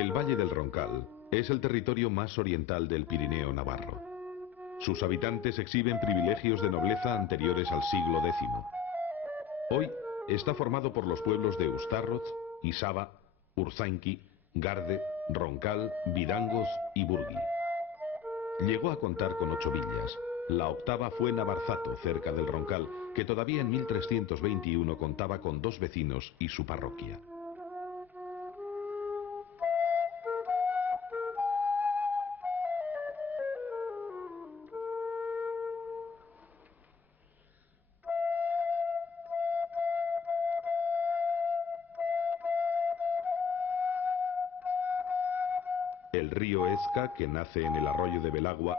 El Valle del Roncal es el territorio más oriental del Pirineo navarro. Sus habitantes exhiben privilegios de nobleza anteriores al siglo X. Hoy está formado por los pueblos de Ustarroz, Isaba, Urzainqui, Garde, Roncal, Vidangos y Burgui. Llegó a contar con 8 villas. La octava fue Navarzato, cerca del Roncal, que todavía en 1321 contaba con 2 vecinos y su parroquia. El río Ezca, que nace en el arroyo de Belagua,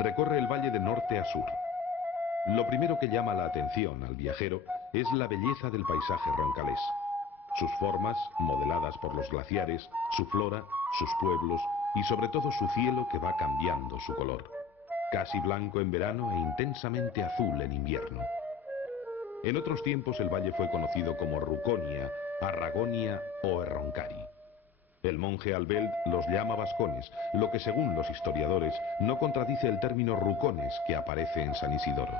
recorre el valle de norte a sur. Lo primero que llama la atención al viajero es la belleza del paisaje roncalés. Sus formas, modeladas por los glaciares, su flora, sus pueblos y sobre todo su cielo que va cambiando su color. Casi blanco en verano e intensamente azul en invierno. En otros tiempos el valle fue conocido como Ruconia, Arragonia o Erroncari. El monje Albelt los llama vascones, lo que según los historiadores no contradice el término rucones que aparece en San Isidoro.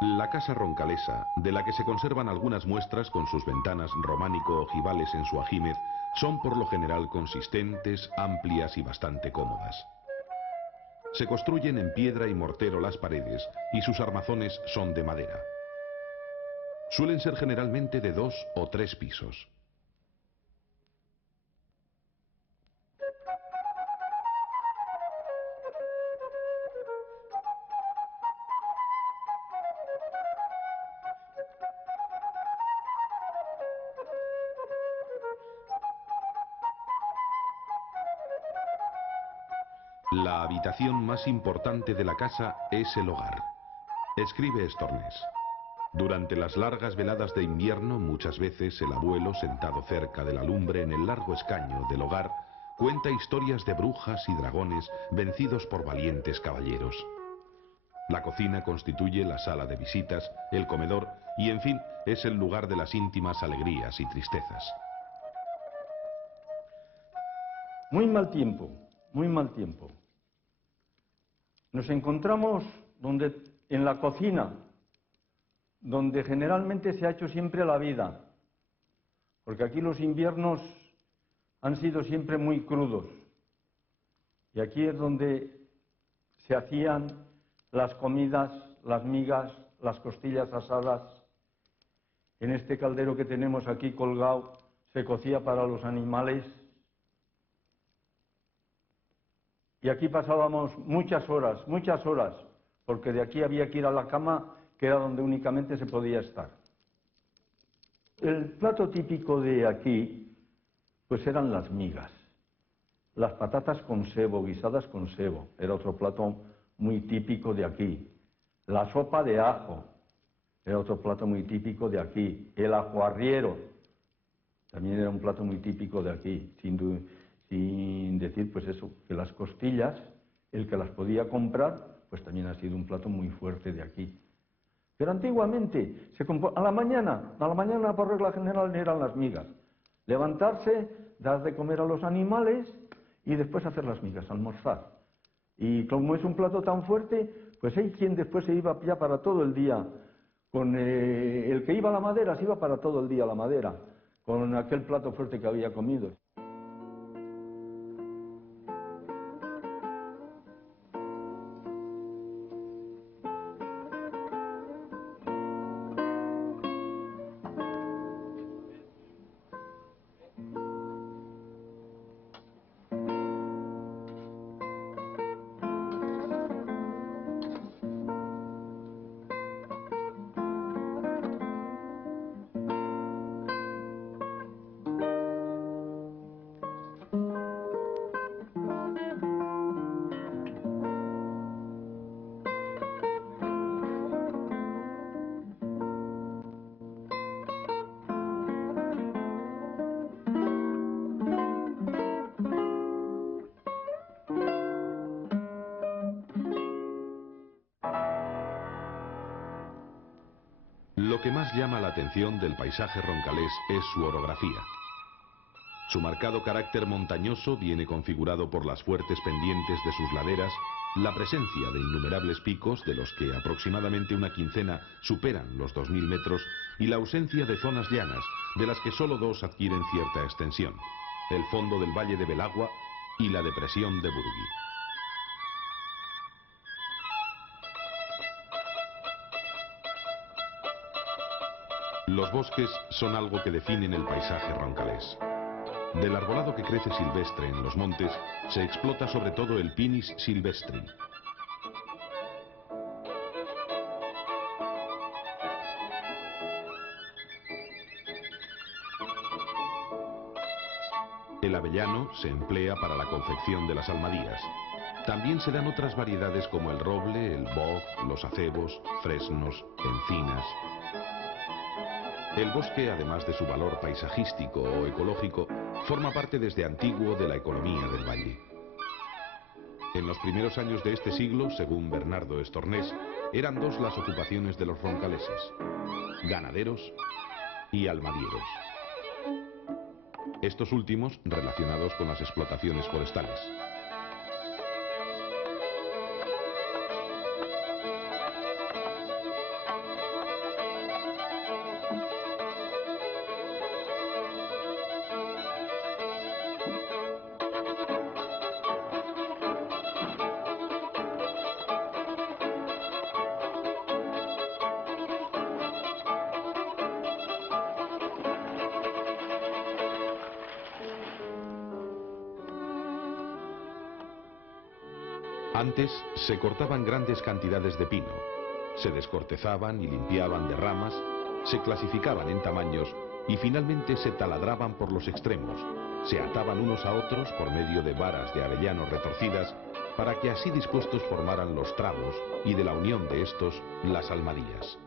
La casa roncalesa, de la que se conservan algunas muestras con sus ventanas románico-ojivales en su ajímez, son por lo general consistentes, amplias y bastante cómodas. Se construyen en piedra y mortero las paredes y sus armazones son de madera. Suelen ser generalmente de 2 o 3 pisos. La habitación más importante de la casa es el hogar. Escribe Estornés. Durante las largas veladas de invierno, muchas veces el abuelo, sentado cerca de la lumbre en el largo escaño del hogar, cuenta historias de brujas y dragones vencidos por valientes caballeros. La cocina constituye la sala de visitas, el comedor y, en fin, es el lugar de las íntimas alegrías y tristezas. Muy mal tiempo, muy mal tiempo. Nos encontramos en la cocina, donde generalmente se ha hecho siempre la vida, porque aquí los inviernos han sido siempre muy crudos. Y aquí es donde se hacían las comidas, las migas, las costillas asadas. En este caldero que tenemos aquí colgado se cocía para los animales. Y aquí pasábamos muchas horas, porque de aquí había que ir a la cama, que era donde únicamente se podía estar. El plato típico de aquí, pues eran las migas. Las patatas con sebo, guisadas con sebo, era otro plato muy típico de aquí. La sopa de ajo, era otro plato muy típico de aquí. El ajuarriero, también era un plato muy típico de aquí, sin decir pues eso, que las costillas, el que las podía comprar, pues también ha sido un plato muy fuerte de aquí. Pero antiguamente, a la mañana por regla general eran las migas. Levantarse, dar de comer a los animales y después hacer las migas, almorzar. Y como es un plato tan fuerte, pues hay quien después se iba ya para todo el día. Con el que iba a la madera, se iba para todo el día a la madera, con aquel plato fuerte que había comido. Lo que más llama la atención del paisaje roncalés es su orografía. Su marcado carácter montañoso viene configurado por las fuertes pendientes de sus laderas, la presencia de innumerables picos, de los que aproximadamente una quincena superan los 2000 metros, y la ausencia de zonas llanas, de las que solo dos adquieren cierta extensión: el fondo del valle de Belagua y la depresión de Burgui. Los bosques son algo que definen el paisaje roncalés. Del arbolado que crece silvestre en los montes, se explota sobre todo el Pinus silvestri. El avellano se emplea para la confección de las almadías. También se dan otras variedades como el roble, el boj, los acebos, fresnos, encinas. El bosque, además de su valor paisajístico o ecológico, forma parte desde antiguo de la economía del valle. En los primeros años de este siglo, según Bernardo Estornés, eran dos las ocupaciones de los roncaleses: ganaderos y almadieros. Estos últimos relacionados con las explotaciones forestales. Antes se cortaban grandes cantidades de pino, se descortezaban y limpiaban de ramas, se clasificaban en tamaños y finalmente se taladraban por los extremos, se ataban unos a otros por medio de varas de avellano retorcidas para que así dispuestos formaran los tramos y de la unión de estos las almadías.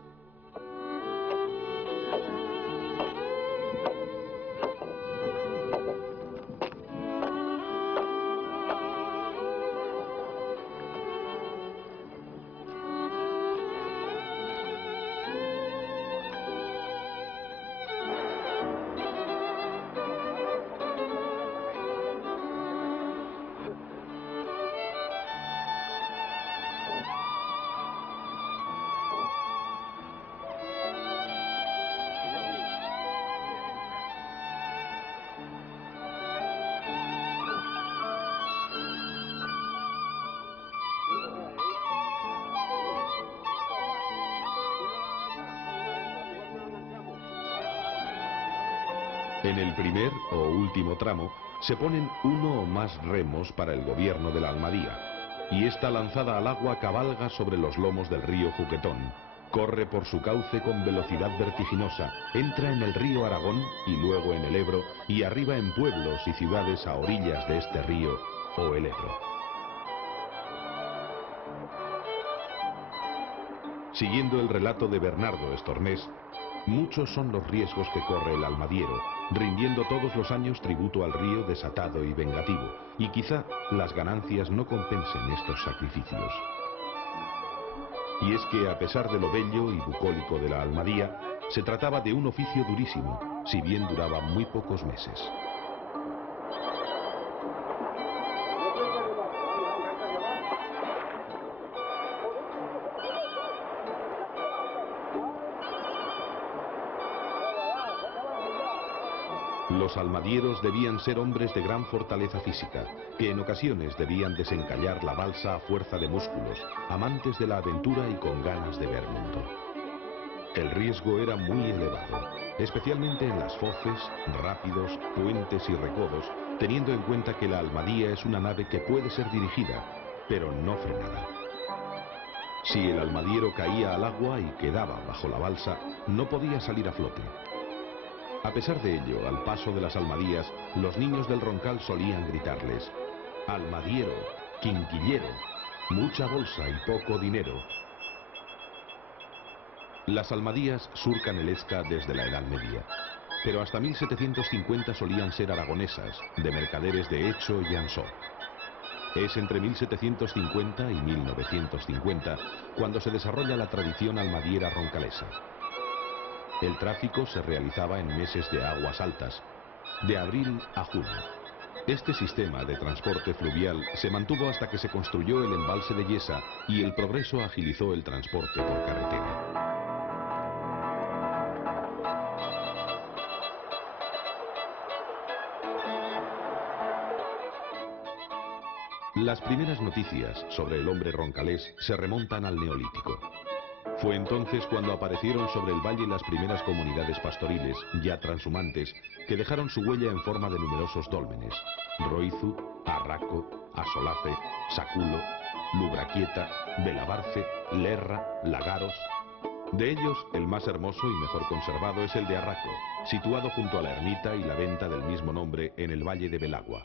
En el primer o último tramo se ponen uno o más remos para el gobierno de la almadía, y esta lanzada al agua cabalga sobre los lomos del río Juquetón, corre por su cauce con velocidad vertiginosa, entra en el río Aragón y luego en el Ebro, y arriba en pueblos y ciudades a orillas de este río o el Ebro. Siguiendo el relato de Bernardo Estornés, muchos son los riesgos que corre el almadiero, rindiendo todos los años tributo al río desatado y vengativo, y quizá las ganancias no compensen estos sacrificios. Y es que, a pesar de lo bello y bucólico de la almadía, se trataba de un oficio durísimo, si bien duraba muy pocos meses. Los almadieros debían ser hombres de gran fortaleza física, que en ocasiones debían desencallar la balsa a fuerza de músculos, amantes de la aventura y con ganas de ver mundo. El riesgo era muy elevado, especialmente en las foces, rápidos, puentes y recodos, teniendo en cuenta que la almadía es una nave que puede ser dirigida, pero no frenada. Si el almadiero caía al agua y quedaba bajo la balsa, no podía salir a flote. A pesar de ello, al paso de las almadías, los niños del Roncal solían gritarles: almadiero, quinquillero, mucha bolsa y poco dinero. Las almadías surcan el Esca desde la Edad Media, pero hasta 1750 solían ser aragonesas, de mercaderes de Hecho y Ansó. Es entre 1750 y 1950 cuando se desarrolla la tradición almadiera roncalesa. El tráfico se realizaba en meses de aguas altas, de abril a junio. Este sistema de transporte fluvial se mantuvo hasta que se construyó el embalse de Yesa y el progreso agilizó el transporte por carretera. Las primeras noticias sobre el hombre roncalés se remontan al Neolítico. Fue entonces cuando aparecieron sobre el valle las primeras comunidades pastoriles, ya transhumantes, que dejaron su huella en forma de numerosos dólmenes: Roizu, Arraco, Asolace, Saculo, Lubraquieta, Belabarce, Lerra, Lagaros. De ellos, el más hermoso y mejor conservado es el de Arraco, situado junto a la ermita y la venta del mismo nombre en el valle de Belagua.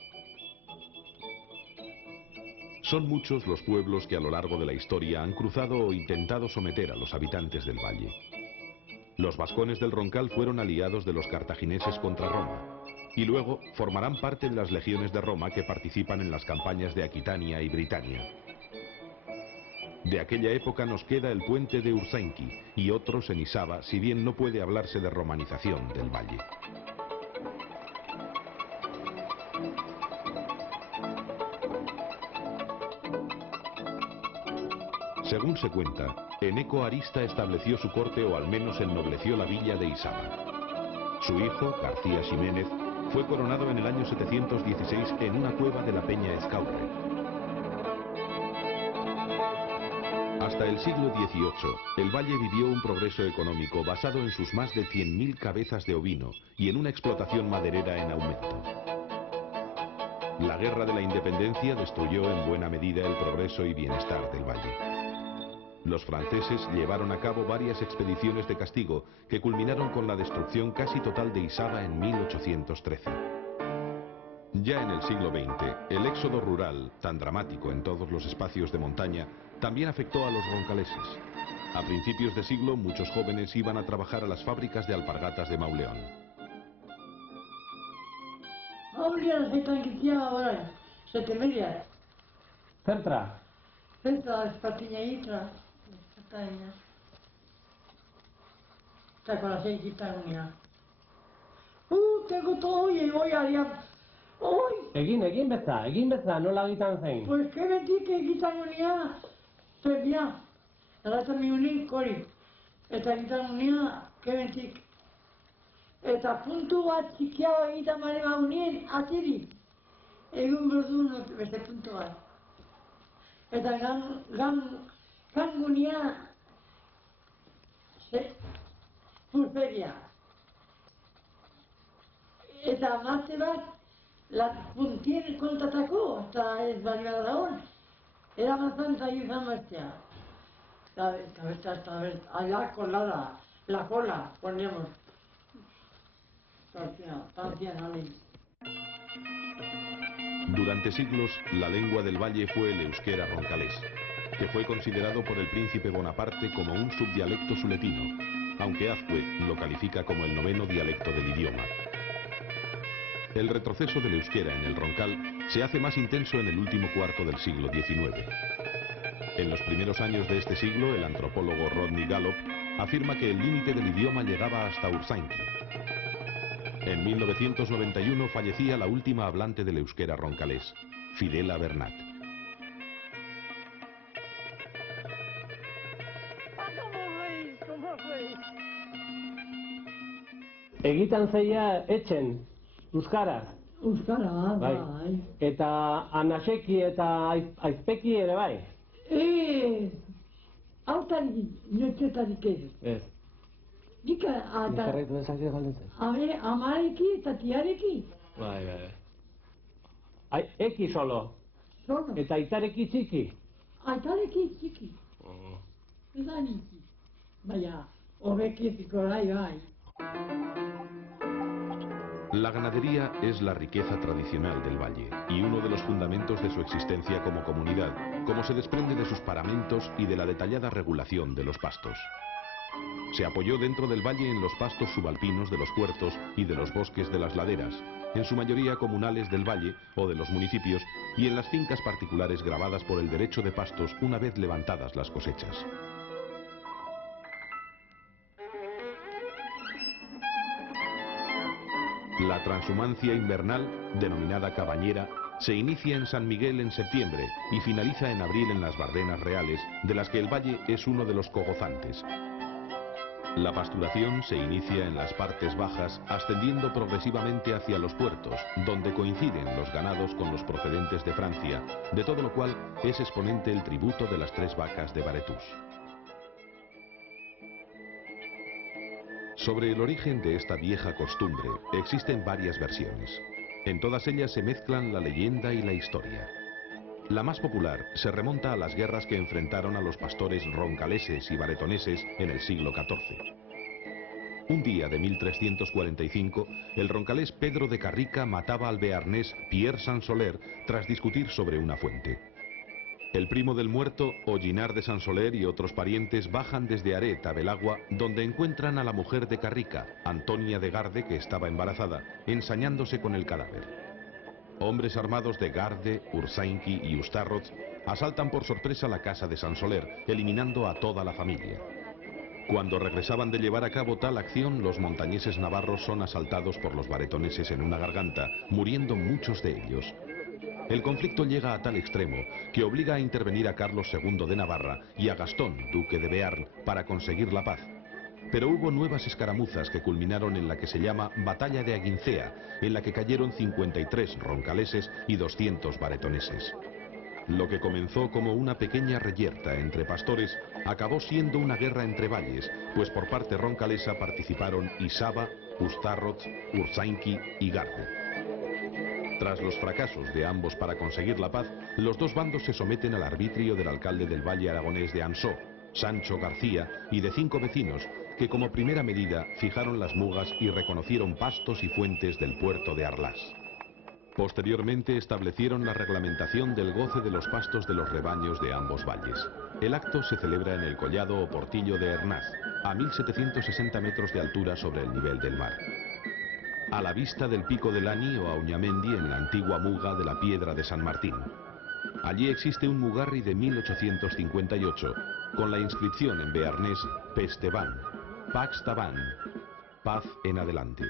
Son muchos los pueblos que a lo largo de la historia han cruzado o intentado someter a los habitantes del valle. Los vascones del Roncal fueron aliados de los cartagineses contra Roma, y luego formarán parte de las legiones de Roma que participan en las campañas de Aquitania y Britania. De aquella época nos queda el puente de Urzainqui y otros en Isaba, si bien no puede hablarse de romanización del valle. Según se cuenta, Eneco Arista estableció su corte o al menos ennobleció la villa de Isaba. Su hijo, García Ximénez, fue coronado en el año 716 en una cueva de la Peña Escaurre. Hasta el siglo XVIII, el valle vivió un progreso económico basado en sus más de 100.000 cabezas de ovino y en una explotación maderera en aumento. La Guerra de la Independencia destruyó en buena medida el progreso y bienestar del valle. Los franceses llevaron a cabo varias expediciones de castigo que culminaron con la destrucción casi total de Isaba en 1813. Ya en el siglo XX, el éxodo rural, tan dramático en todos los espacios de montaña, también afectó a los roncaleses. A principios de siglo, muchos jóvenes iban a trabajar a las fábricas de alpargatas de Mauleón. Centra. Egin beza, nola egiten zein? Pues que betik egiten unia, zerbia. Erraten miunik hori. Eta egiten unia, que betik. Eta puntu bat txikia egiten mare maunien, atiri. Egun berdu beste puntu bat. Eta gangunia, purperia. Eta amate bat, puntien kontatako, eta ez bali bat dagoen. Eramazan eta izan bestea. Allá colada, la cola, poníamos. Durante siglos, la lengua del valle fue el euskera roncalés, que fue considerado por el príncipe Bonaparte como un subdialecto suletino, aunque Azcue lo califica como el 9º dialecto del idioma. El retroceso del euskera en el Roncal se hace más intenso en el último cuarto del siglo XIX. En los primeros años de este siglo, el antropólogo Rodney Gallop afirma que el límite del idioma llegaba hasta Urzainqui. En 1991 fallecía la última hablante del euskera roncalés, Fidela Bernat. Egiten zeia etxen, euskaraz. Euskara, bai. Eta anaseki eta aizpeki ere bai? Hautarik, notxetarik ez. Ez. Dika, amareki eta tiareki. Bai. Eki solo. Solo. Eta aitareki txiki. Aitareki txiki. Eta niki. Baina, horrekiziko bai. La ganadería es la riqueza tradicional del valle y uno de los fundamentos de su existencia como comunidad, como se desprende de sus paramentos y de la detallada regulación de los pastos. Se apoyó dentro del valle en los pastos subalpinos de los puertos y de los bosques de las laderas, en su mayoría comunales del valle o de los municipios, y en las fincas particulares grabadas por el derecho de pastos una vez levantadas las cosechas. La transhumancia invernal, denominada cabañera, se inicia en San Miguel en septiembre y finaliza en abril en las Bardenas Reales, de las que el valle es uno de los cogozantes. La pasturación se inicia en las partes bajas, ascendiendo progresivamente hacia los puertos, donde coinciden los ganados con los procedentes de Francia, de todo lo cual es exponente el tributo de las 3 vacas de Baretús. Sobre el origen de esta vieja costumbre existen varias versiones. En todas ellas se mezclan la leyenda y la historia. La más popular se remonta a las guerras que enfrentaron a los pastores roncaleses y baretoneses en el siglo XIV. Un día de 1345, el roncalés Pedro de Carrica mataba al bearnés Pierre Sansoler tras discutir sobre una fuente. El primo del muerto, Ollinar de Sansoler y otros parientes bajan desde Aret a Belagua, donde encuentran a la mujer de Carrica, Antonia de Garde, que estaba embarazada, ensañándose con el cadáver. Hombres armados de Garde, Ursainqui y Ustarroz asaltan por sorpresa la casa de Sansoler, eliminando a toda la familia. Cuando regresaban de llevar a cabo tal acción, los montañeses navarros son asaltados por los baretoneses en una garganta, muriendo muchos de ellos. El conflicto llega a tal extremo que obliga a intervenir a Carlos II de Navarra y a Gastón, duque de Bearn, para conseguir la paz. Pero hubo nuevas escaramuzas que culminaron en la que se llama Batalla de Aguincea, en la que cayeron 53 roncaleses y 200 baretoneses. Lo que comenzó como una pequeña reyerta entre pastores acabó siendo una guerra entre valles, pues por parte roncalesa participaron Isaba, Ustarroz, Ursainqui y Garde. Tras los fracasos de ambos para conseguir la paz, los dos bandos se someten al arbitrio del alcalde del valle aragonés de Ansó, Sancho García, y de 5 vecinos, que como primera medida fijaron las mugas y reconocieron pastos y fuentes del puerto de Arlás. Posteriormente establecieron la reglamentación del goce de los pastos de los rebaños de ambos valles. El acto se celebra en el collado o portillo de Hernaz, a 1760 metros de altura sobre el nivel del mar. A la vista del pico de Lani o Auñamendi en la antigua muga de la Piedra de San Martín. Allí existe un mugarri de 1858, con la inscripción en bearnés Pesteban, Pax Taban, paz en adelante.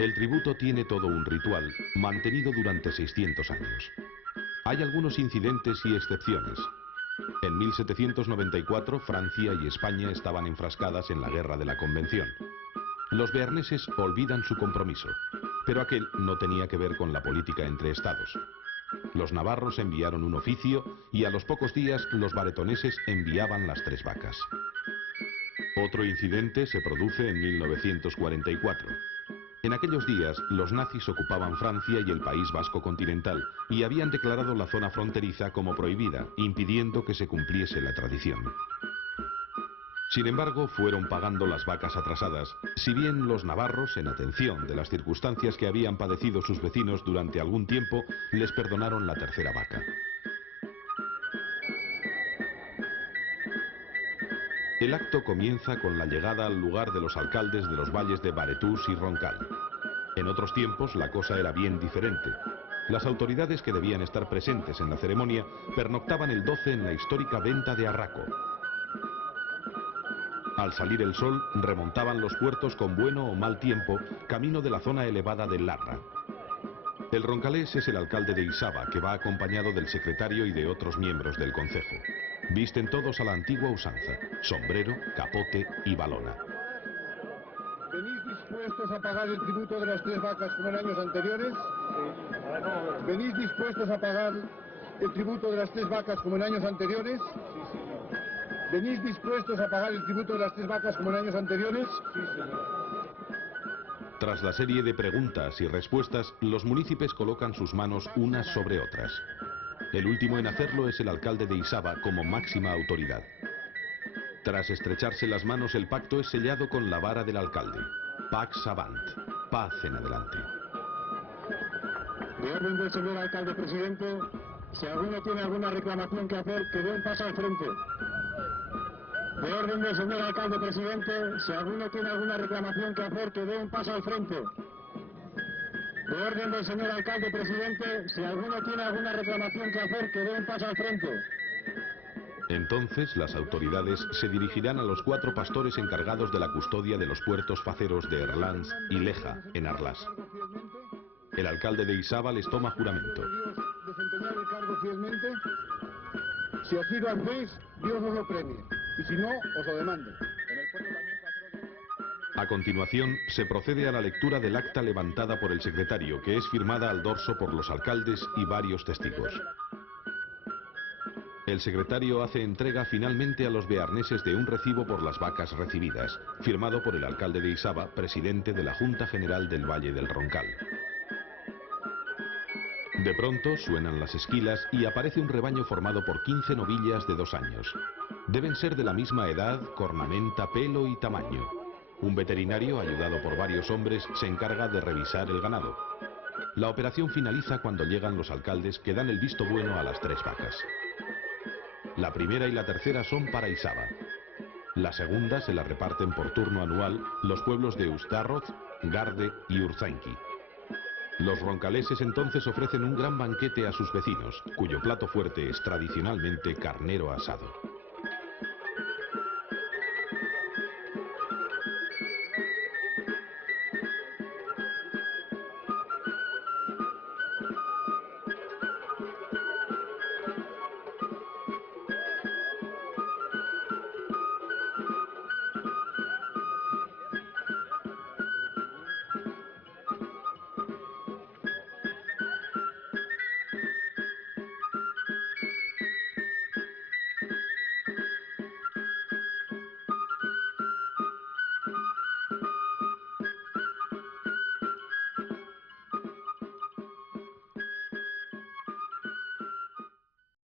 El tributo tiene todo un ritual, mantenido durante 600 años. Hay algunos incidentes y excepciones. En 1794, Francia y España estaban enfrascadas en la Guerra de la Convención. Los bearneses olvidan su compromiso, pero aquel no tenía que ver con la política entre estados. Los navarros enviaron un oficio y a los pocos días los baretoneses enviaban las 3 vacas. Otro incidente se produce en 1944. En aquellos días, los nazis ocupaban Francia y el País Vasco continental y habían declarado la zona fronteriza como prohibida, impidiendo que se cumpliese la tradición. Sin embargo, fueron pagando las vacas atrasadas, si bien los navarros, en atención de las circunstancias que habían padecido sus vecinos durante algún tiempo, les perdonaron la 3ª vaca. El acto comienza con la llegada al lugar de los alcaldes de los valles de Baretús y Roncal. En otros tiempos la cosa era bien diferente. Las autoridades que debían estar presentes en la ceremonia pernoctaban el 12 en la histórica venta de Arraco. Al salir el sol, remontaban los puertos con bueno o mal tiempo, camino de la zona elevada del Larra. El roncalés es el alcalde de Isaba, que va acompañado del secretario y de otros miembros del concejo. Visten todos a la antigua usanza, sombrero, capote y balona. ¿Venís dispuestos a pagar el tributo de las 3 vacas como en años anteriores? ¿Venís dispuestos a pagar el tributo de las 3 vacas como en años anteriores? ¿Venís dispuestos a pagar el tributo de las 3 vacas como en años anteriores? Sí, señor. Tras la serie de preguntas y respuestas, los munícipes colocan sus manos unas sobre otras. El último en hacerlo es el alcalde de Isaba como máxima autoridad. Tras estrecharse las manos, el pacto es sellado con la vara del alcalde. Pax Avant, paz en adelante. De orden del señor alcalde presidente, si alguno tiene alguna reclamación que hacer, que dé un paso al frente. De orden del señor alcalde presidente, si alguno tiene alguna reclamación que hacer, que dé un paso al frente. De orden del señor alcalde presidente, si alguno tiene alguna reclamación que hacer, que dé un paso al frente. Entonces las autoridades se dirigirán a los 4 pastores encargados de la custodia de los puertos faceros de Erlanz y Leja, en Arlas. El alcalde de Isaba les toma juramento. Desempeñar el cargo fielmente. Si así lo hacéis, Dios os lo premie. Y si no, os lo demande. A continuación, se procede a la lectura del acta levantada por el secretario, que es firmada al dorso por los alcaldes y varios testigos. El secretario hace entrega finalmente a los bearneses de un recibo por las vacas recibidas, firmado por el alcalde de Isaba, presidente de la Junta General del Valle del Roncal. De pronto suenan las esquilas y aparece un rebaño formado por 15 novillas de 2 años. Deben ser de la misma edad, cornamenta, pelo y tamaño. Un veterinario, ayudado por varios hombres, se encarga de revisar el ganado. La operación finaliza cuando llegan los alcaldes que dan el visto bueno a las 3 vacas. La primera y la tercera son para Isaba. La segunda se la reparten por turno anual los pueblos de Ustarroz, Garde y Urzainqui. Los roncaleses entonces ofrecen un gran banquete a sus vecinos, cuyo plato fuerte es tradicionalmente carnero asado.